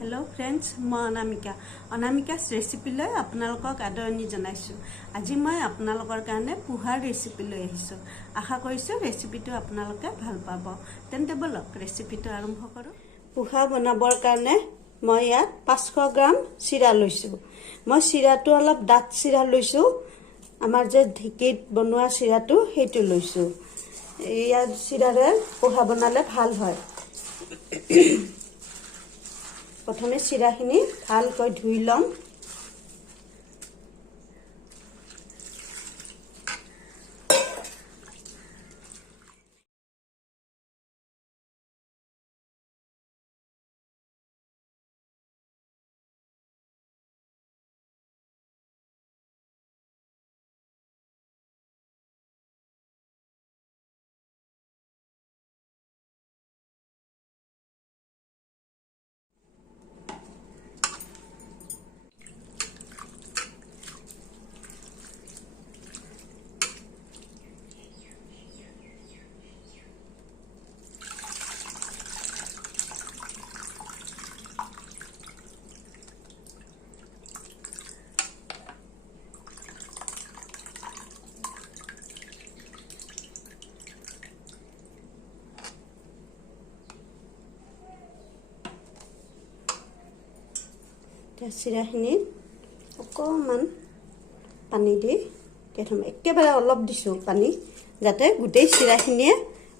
Hello friends मैं अनामिकास recipe लै आपनालोকক आदरणी जनाइছো। আজি मैं आपनालोকৰ কাৰণে পোহাৰ रेसिपी लै আহিছো। आशा কৰিছো रेसिपीটো आपनालोকে ভাল পাব। তেন্তে বলক रेसिपीটো आरम्भ करो। পোহা বনাবৰ কাৰণে মই ইয়াত 500 গ্ৰাম চিৰা লৈছো। মই চিৰাটো অলপ ডাঠ চিৰা লৈছো। আমাৰ যে ঢেকিত বনোৱা চিৰাটো হেতু লৈছো। ইয়াত চিৰাৰে পোহা বনালে ভাল হয়। प्रथमे चिराखिनि भालকৈ धुई लम। चिराखिनि अकमान पानी दी प्रथम एकेबारे अलप दिसो पानी जाते गोटे चिराखिनिए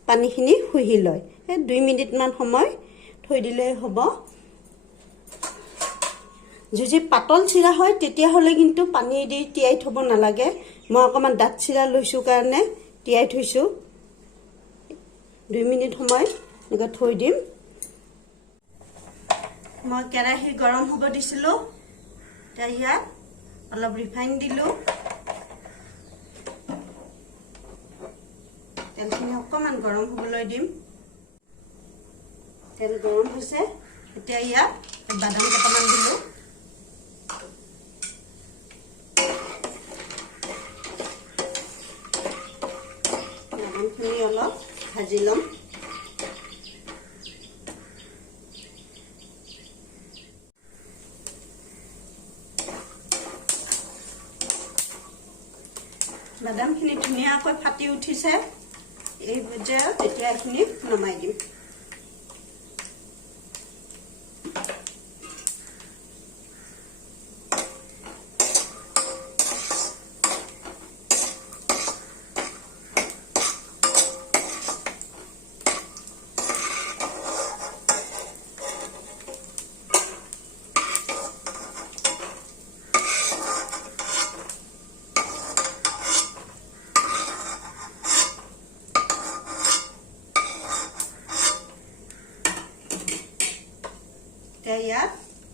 पानीखिनि हुहि लय। 2 मिनिट मान समय थৈ दिले हबो। যদি পাতল চিৰা হয় তেতিয়া হলে কিন্তু পানী দি তিয়াই থব নালাগে। মই অকমান ডাঠ চিৰা লৈছো কাৰণে তিয়াই থৈছো। 2 মিনিট সময় এনেকৈ থৈ দিম। मैं केराही गरम होब दिसिलो। यात अलप रिफाइन दिलो। तेलखिनि अकमान गरम होबलै दिम। तेल गरम होइसे एतिया यात बादाम केटामान दिलो। बादामखिनि अलप भाजी लम। बादामखिनि धुनियाকৈ फाटी उठिছে। এই পৰ্যায়ত এতিয়া এখিনি নমাই দিম।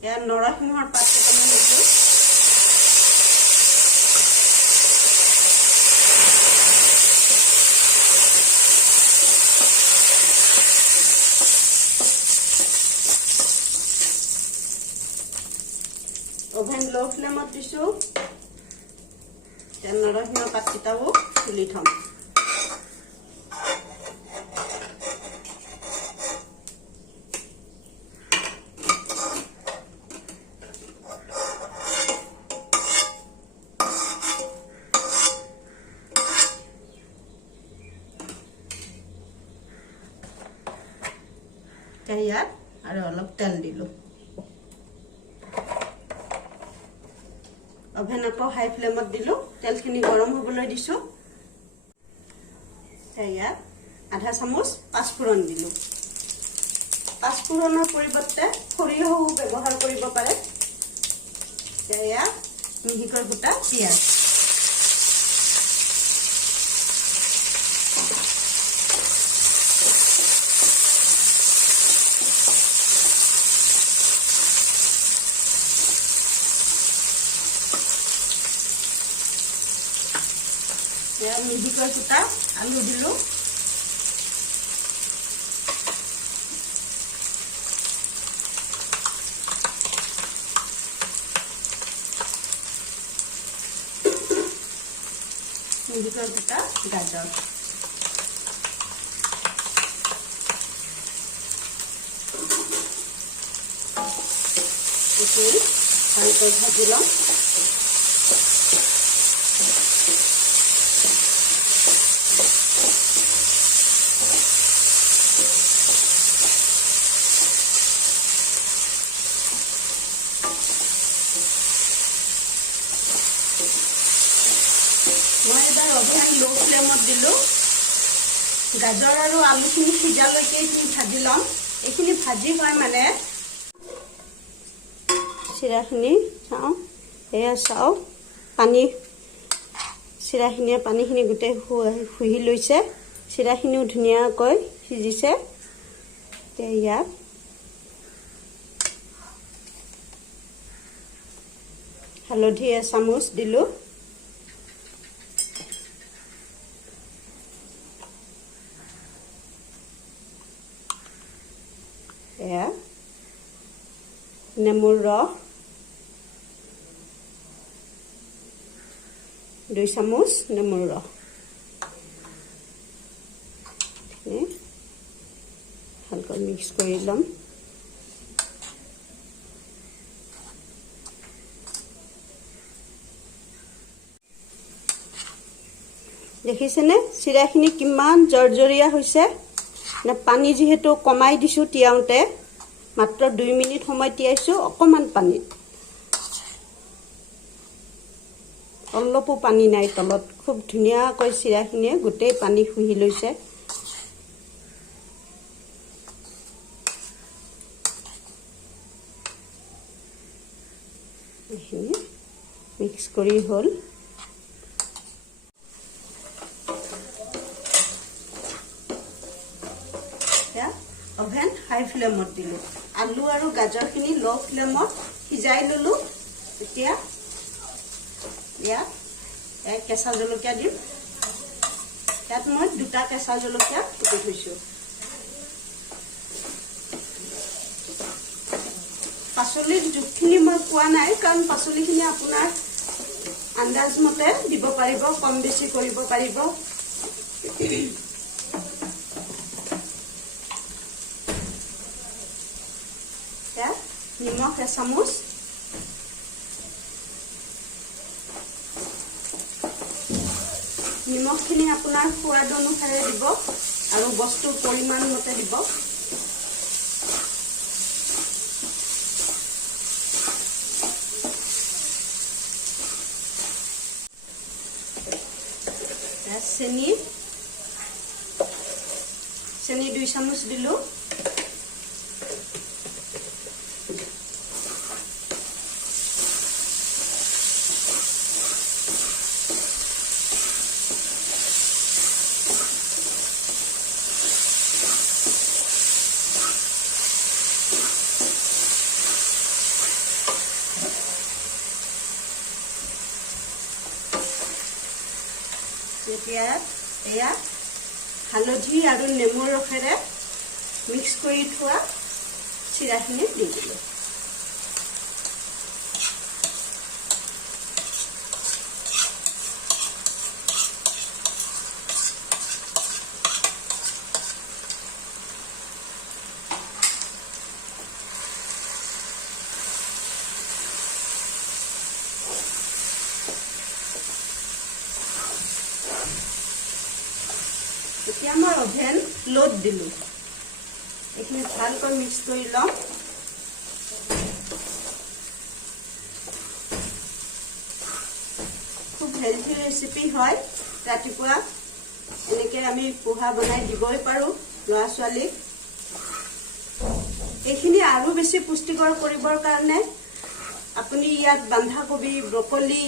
यार नरसिंहर पात केटामान दिसो। ओभेन लो फ्लेमत दिसो। नरसिंहर पात केटाओ तुली थम। यार और अलग तेल दिलो। ओभेन को हाई फ्लेमत दिलो। तेलखिनि गरम होबलै दिसो। यार आधा चामच पाँचफोरन दिलो। पाँचफोरনৰ পৰিৱৰ্তে সৰিয়হও ব্যৱহাৰ কৰিব পাৰে। यार মিহিকৈ গোটা পিয়াজ। मिहिকৈ কুটা आलू दिलो। मिहिকৈ কুটা गाजर। এইখিনি ভালকৈ ভাজি ল'ম। মই এবাৰ অভেন লো ফ্লেমত দিলোঁ। গাজৰ আৰু আলুখিনি সিজালৈকে এইখিনি ভাজি ল'ম। এইখিনি ভাজি হয় মানে চিৰাখিনি চাওঁ, এয়া চাওঁ পানী, চিৰাখিনিয়ে পানীখিনি গোটেই শুহি লৈছে। চিৰাখিনিও ধুনীয়াকৈ সিজিছে। এতিয়া ইয়াত হালধি এচামুচ দিলোঁ। এয়া নেমুৰ ৰস 2 চামুচ নেমুৰ ৰস। ভালকৈ মিক্স কৰি ল'ম। দেখিছেনে চিৰাখিনি কিমান জৰ্জৰীয়া হৈছে? পানী যিহেতু কমাই দিছোঁ তিয়াওঁতে, মাত্ৰ 2 মিনিট সময় তিয়াইছোঁ অকণমান পানীত, অলপো পানী নাই তলত। খুব ধুনীয়াকৈ চিৰাখিনিয়ে গোটেই পানী শুহি লৈছে। এইখিনি মিক্স কৰি হ'ল। অভেন হাই ফ্লেমত দিলোঁ। আলু আৰু গাজৰখিনি ল' ফ্লেমত সিজাই ল'লোঁ। এতিয়া ইয়াত কেঁচা জলকীয়া দিম। ইয়াত মই 2টা কেঁচা জলকীয়া কুটি থৈছোঁ। পাচলিৰ জোখখিনি মই কোৱা নাই, কাৰণ পাচলিখিনি আপোনাৰ আন্দাজ মতে দিব পাৰিব, কম বেছি কৰিব পাৰিব। নিমখ এচামুচ, নিমখখিনি আপোনাৰ সোৱাদ অনুসাৰে দিব আৰু বস্তুৰ পৰিমাণ মতে দিব। চেনি 2 চামুচ দিলোঁ। এতিয়া এয়া হালধি আৰু নেমুৰ ৰসেৰে মিক্স কৰি থোৱা চিৰাখিনি দি দিলোঁ। এতিয়া মই অভেন লোত দিলোঁ। এইখিনি ভালকৈ মিক্স কৰি ল'ম। খুব হেলথি ৰেচিপি হয়। ৰাতিপুৱা এনেকৈ আমি পোহা বনাই দিবই পাৰোঁ ল'ৰা ছোৱালীক। এইখিনি আৰু বেছি পুষ্টিকৰ কৰিবৰ কাৰণে আপুনি ইয়াত বন্ধাকবি, ব্ৰকলি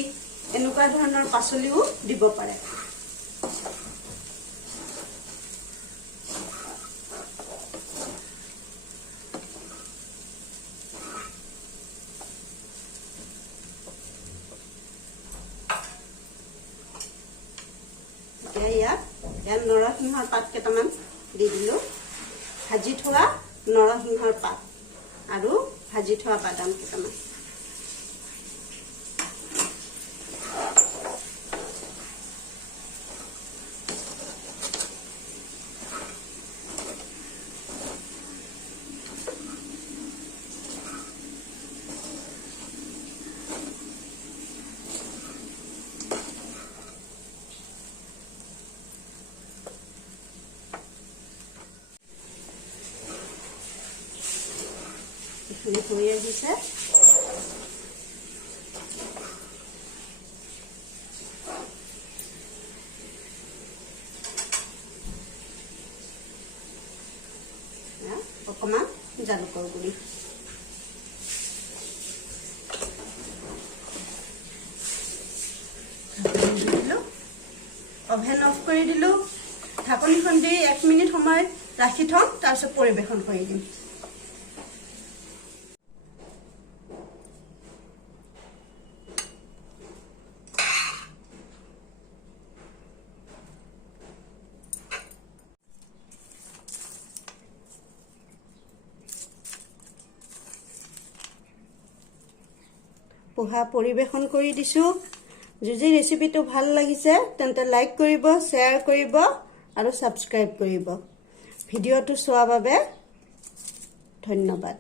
এনেকুৱা ধৰণৰ পাচলিও দিব পাৰে। ইয়াত নৰসিংহৰ পাত কেইটামান দি দিলোঁ। ভাজি থোৱা নৰসিংহৰ পাত আৰু ভাজি থোৱা বাদাম কেইটামান। ৰেডি হৈ আহিছে। অকণমান জালুকৰ গুড়ি, অভেন অফ কৰি দিলোঁ। ঢাকনিখন দি 1 মিনিট সময় ৰাখি থ'ম, তাৰপিছত পৰিৱেশন কৰি দিম। পোহা পৰিৱেশন কৰি দিছোঁ। যদি ৰেচিপিটো ভাল লাগিছে তেন্তে লাইক কৰিব, শ্বেয়াৰ কৰিব আৰু ছাবস্ক্ৰাইব কৰিব। ভিডিঅ'টো চোৱাৰ বাবে ধন্যবাদ।